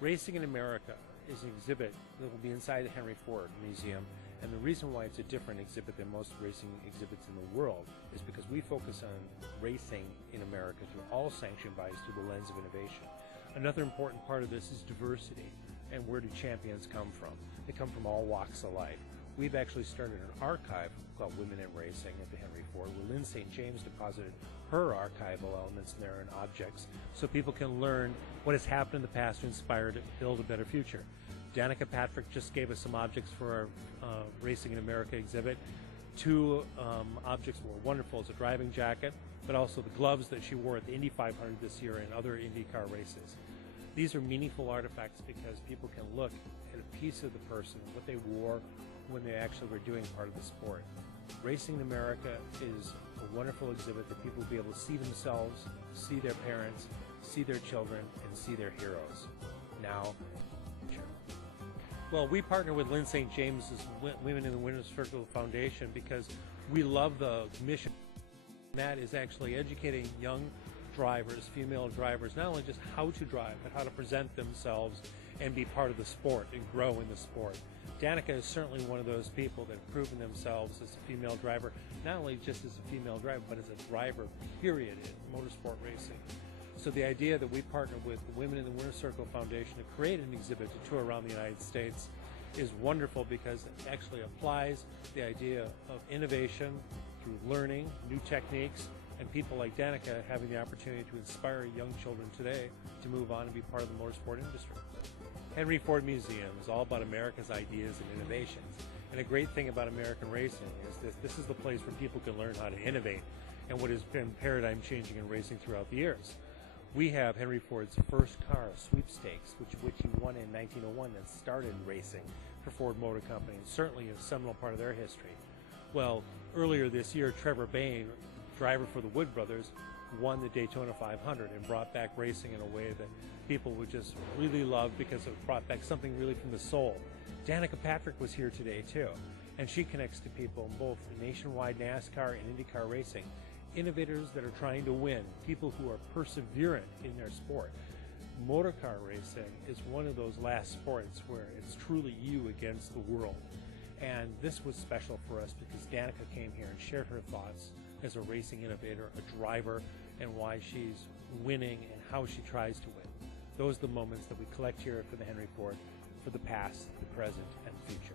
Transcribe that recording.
Racing in America is an exhibit that will be inside the Henry Ford Museum, and the reason why it's a different exhibit than most racing exhibits in the world is because we focus on racing in America through all sanctioned bodies through the lens of innovation. Another important part of this is diversity, and where do champions come from? They come from all walks of life. We've actually started an archive called Women in Racing at the Henry Ford, where Lynn St. James deposited her archival elements in there and objects so people can learn what has happened in the past to inspire to build a better future. Danica Patrick just gave us some objects for our Racing in America exhibit. Two objects were wonderful. It's a driving jacket, but also the gloves that she wore at the Indy 500 this year and other IndyCar races. These are meaningful artifacts because people can look at a piece of the person, what they wore when they actually were doing part of the sport. Racing in America is a wonderful exhibit that people will be able to see themselves, see their parents, see their children, and see their heroes. Now, well, we partner with Lynn St. James's Women in the Winner's Circle Foundation because we love the mission. And that is actually educating young drivers, female drivers, not only just how to drive, but how to present themselves and be part of the sport and grow in the sport. Danica is certainly one of those people that have proven themselves as a female driver, not only just as a female driver, but as a driver, period, in motorsport racing. So the idea that we partner with the Women in the Winner's Circle Foundation to create an exhibit to tour around the United States is wonderful because it actually applies the idea of innovation through learning, new techniques, and people like Danica having the opportunity to inspire young children today to move on and be part of the motorsport industry. Henry Ford Museum is all about America's ideas and innovations. And a great thing about American racing is that this is the place where people can learn how to innovate and what has been paradigm changing in racing throughout the years. We have Henry Ford's first car sweepstakes, which he won in 1901 that started racing for Ford Motor Company, and certainly a seminal part of their history. Well, earlier this year, Trevor Bayne, driver for the Wood brothers, won the Daytona 500 and brought back racing in a way that people would just really love because it brought back something really from the soul. Danica Patrick was here today too, and she connects to people in both nationwide NASCAR and IndyCar racing. Innovators that are trying to win, people who are perseverant in their sport. Motorcar racing is one of those last sports where it's truly you against the world. And this was special for us because Danica came here and shared her thoughts as a racing innovator, a driver, and why she's winning and how she tries to win. Those are the moments that we collect here for the Henry Ford for the past, the present, and the future.